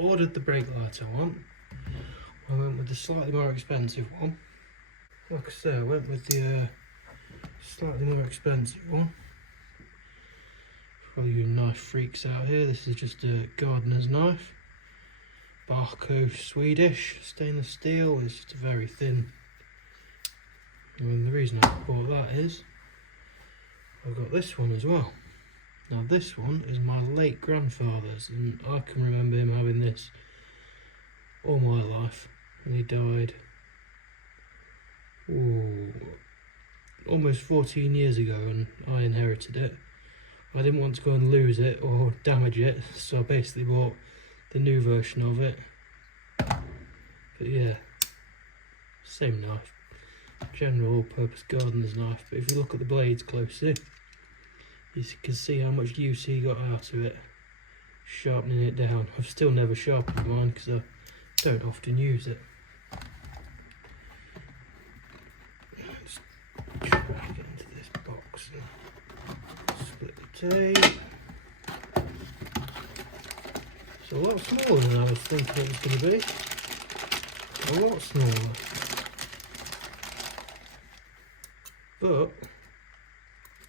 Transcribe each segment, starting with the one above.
ordered the brake light I want. I went with the slightly more expensive one. Like I say, I went with the slightly more expensive one. For all you knife freaks out here, this is just a gardener's knife. Barco Swedish stainless steel. It's just a very thin. And the reason I bought that is I've got this one as well. Now this one is my late grandfather's, and I can remember him having this all my life, and he died almost 14 years ago, and I inherited it. I didn't want to go and lose it or damage it, so I basically bought the new version of it. But yeah, same knife, general all-purpose gardener's knife, but if you look at the blades closely, you can see how much use he got out of it, sharpening it down. I've still never sharpened mine because I don't often use it. Let's try to get into this box and split the tape. It's a lot smaller than I was thinking it was going to be. A lot smaller. But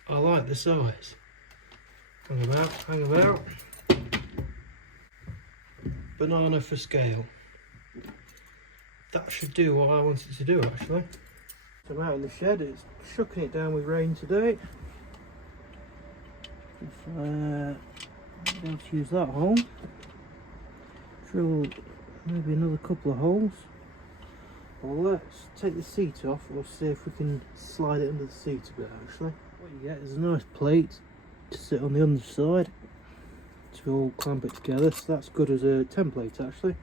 I like the size. Hang about. Banana for scale. That should do what I wanted to do actually. So I'm out in the shed, it's shucking it down with rain today. If I want to use that hole, drill maybe another couple of holes. Or let's take the seat off, we'll see if we can slide it under the seat a bit actually. What you get is a nice plate to sit on the underside to all clamp it together, so that's good as a template actually.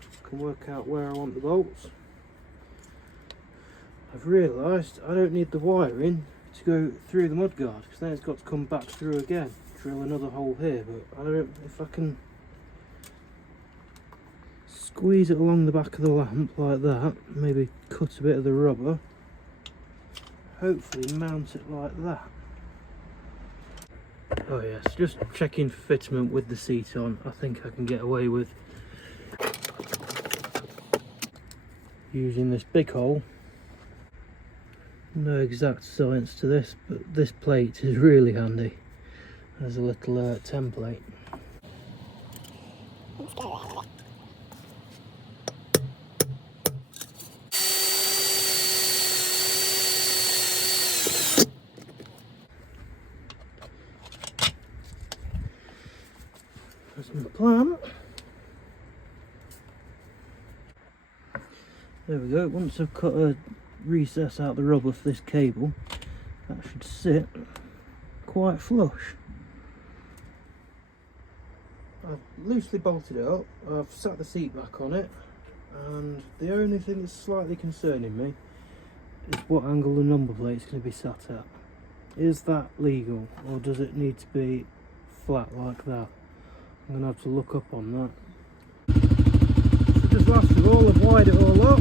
I can work out where I want the bolts. I've realised I don't need the wiring to go through the mudguard, because then it's got to come back through again. Drill another hole here, but I don't, if I can squeeze it along the back of the lamp like that, maybe cut a bit of the rubber, hopefully mount it like that. Oh yes, just checking for fitment with the seat on. I think I can get away with using this big hole. No exact science to this, but this plate is really handy as a little template. That's my plan. There we go. Once I've cut a recess out the rubber for this cable, that should sit quite flush. I've loosely bolted it up, I've sat the seat back on it, and the only thing that's slightly concerning me is what angle the number plate is going to be sat at. Is that legal, or does it need to be flat like that? I'm going to have to look up on that. So just last of all, I've wired it all up.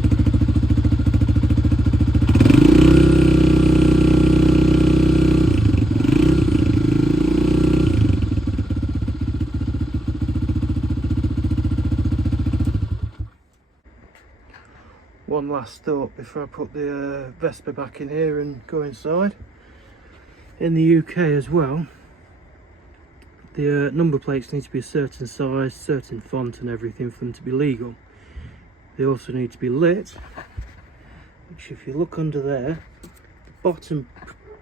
One last thought before I put the Vespa back in here and go inside. In the UK as well, the number plates need to be a certain size, certain font and everything for them to be legal. They also need to be lit, which if you look under there, the bottom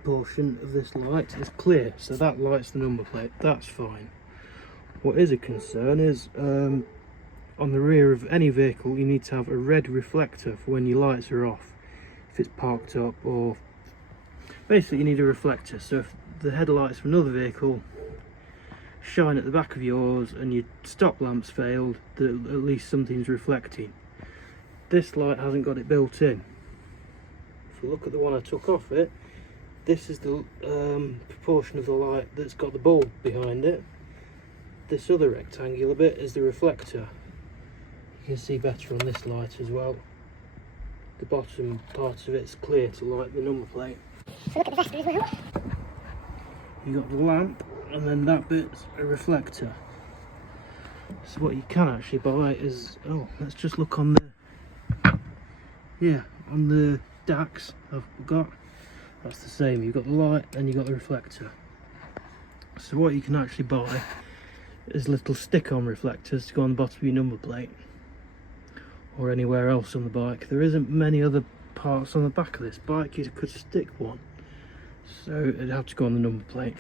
portion of this light is clear, so that lights the number plate, that's fine. What is a concern is on the rear of any vehicle you need to have a red reflector for when your lights are off, if it's parked up, or basically you need a reflector, so if the headlights of another vehicle shine at the back of yours and your stop lamps failed, that at least something's reflecting. This light hasn't got it built in. If you look at the one I took off it, this is the proportion of the light that's got the bulb behind it. This other rectangular bit is the reflector. You can see better on this light as well. The bottom part of it's clear to light the number plate. So look at the Vespa as well. You got the lamp, and then that bit's a reflector. So what you can actually buy is, oh, let's just look on the, yeah, on the DAX I've got, that's the same. You've got the light and you've got the reflector. So what you can actually buy is little stick-on reflectors to go on the bottom of your number plate or anywhere else on the bike. There isn't many other parts on the back of this bike you could stick one, so it'd have to go on the number plate.